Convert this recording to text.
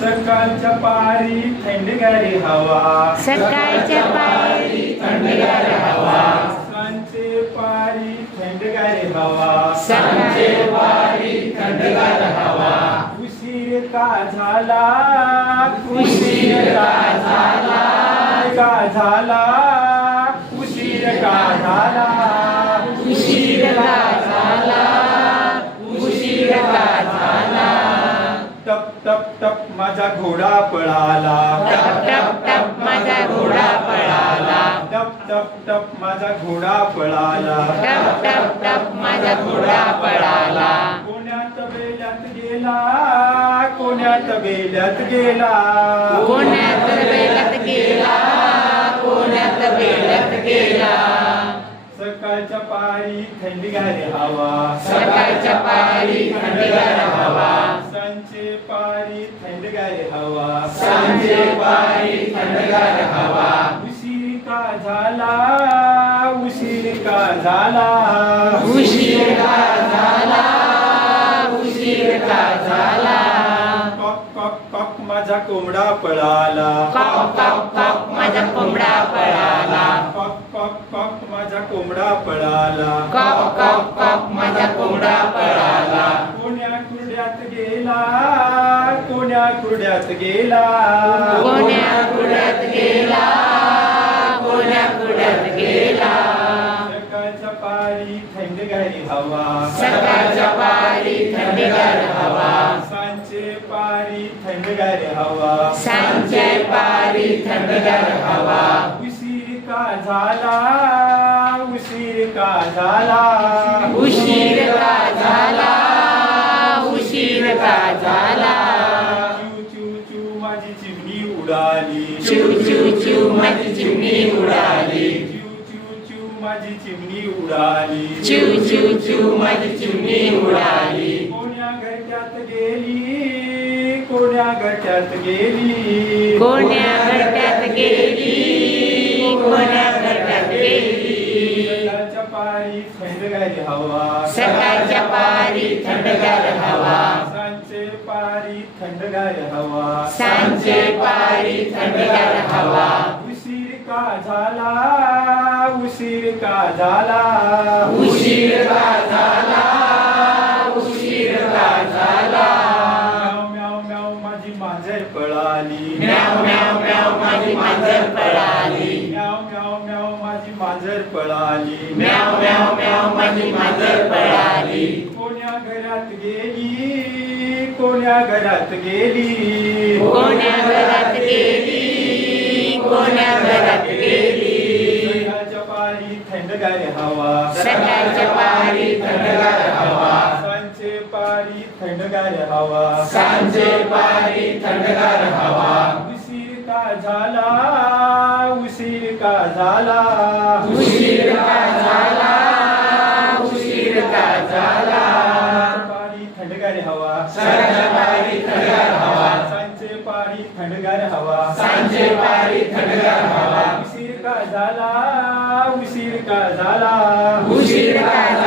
सकाळच्या पारी थंडगारी हवा, सकाळच्या पारी थंडगार हवा, सांचे पारी थंडगारी हवा, सांचे पारी थंडगार हवा, उशीर का झाला, उशीर का झाला, का झाला, उशीर का झाला, उशीर का झाला, उशीर का झाला, टप टप टप माझा घोडा पळाला, टप टप टप माझा घोडा पळाला, टप टप टप माझा घोडा पळाला, टप टप टप माझा घोडा पळाला, कोण्यात बेल्यात गेला, कोण्यात बेल्यात गेला, कोण्यात बेल्यात गेला, कोण्यात बेल्यात गेला, सकाळच्या पारी थंडगार हवा, सकाळच्या पारी थंडगार हवा, सांचे पारी थंडगार हवा, सांजे पारी थंडगार हवा, उशीर का झाला, उशीर का झाला, उशीर का झाला, उशीर का झाला, कॉक कॉक कॉक माझा कोंबडा पळाला, कॉक कॉक कॉक माझा कोंबडा पळाला, कॉक कॉक कॉक माझा कोंबडा पळाला, कॉक कॉक कॉक माझा कोंबडा पळाला, कोण्या कुरड्यात गेला, कोण्या कुरड्यात गेला, कोण्या कुड्यात गेला, कोण्या कुड्यात गेला, सकाळच्या पारी थंडगारी हवा, सकाळच्या पारी थंडगार हवा, सांचे पारी थंडगार हवा, सांजे पारी थंडगार हवा, उशीर का झाला, उशीर का झाला, उशीर का झाला, उशीर का झाला, चू चू चू माझी चिमणी उडाली, चिव चिव चिव माझी चिमणी उडाली, चू चू चू माझी चिमणी उडाली, चिव चिव चिव माझी चिमणी उडाली, कोण्या घरट्यात गेली, कोण्या घरट्यात गेली, कोण्या घरट्यात गेली, कोण्या घरट्यात गेली, सकाळच्या पारी थंडगारी हवा, सकाळच्या पारी थंडगार हवा, सांचे पारी थंडगार हवा, सांजे पारी थंडगार हवा, उशीर का झाला, उशीर का झाला, उशीर का झाला, उशीर का झाला, म्याव म्याव म्याव माझी मांजर पळाली, म्याव म्याव म्याव माझी मांजर पळाली, म्याव म्याव म्याव माझी मांजर पळाली, म्याव म्याव म्याव माझी मांजर पळाली, कोण्या घरात गेली, कोण्या घरात गेली, कोण्या घरात गेली, कोण्या घरात गेली, सकाळच्या पारी थंडगार हवा, सकाळच्या पारी थंडगार हवा, सांचे पारी थंडगार हवा, सांजे पारी थंडगार हवा, उशीर का झाला, उशीर का झाला, उशीर का झाला, उशीर का झाला, पारी थंडगार हवा, सकाळच्या पारी थंडगार हवा, सांचे पारी थंडगार हवा, सांजे पारी थंडगार हवा, उशीर का झाला, उशीर का झाला, उशीर का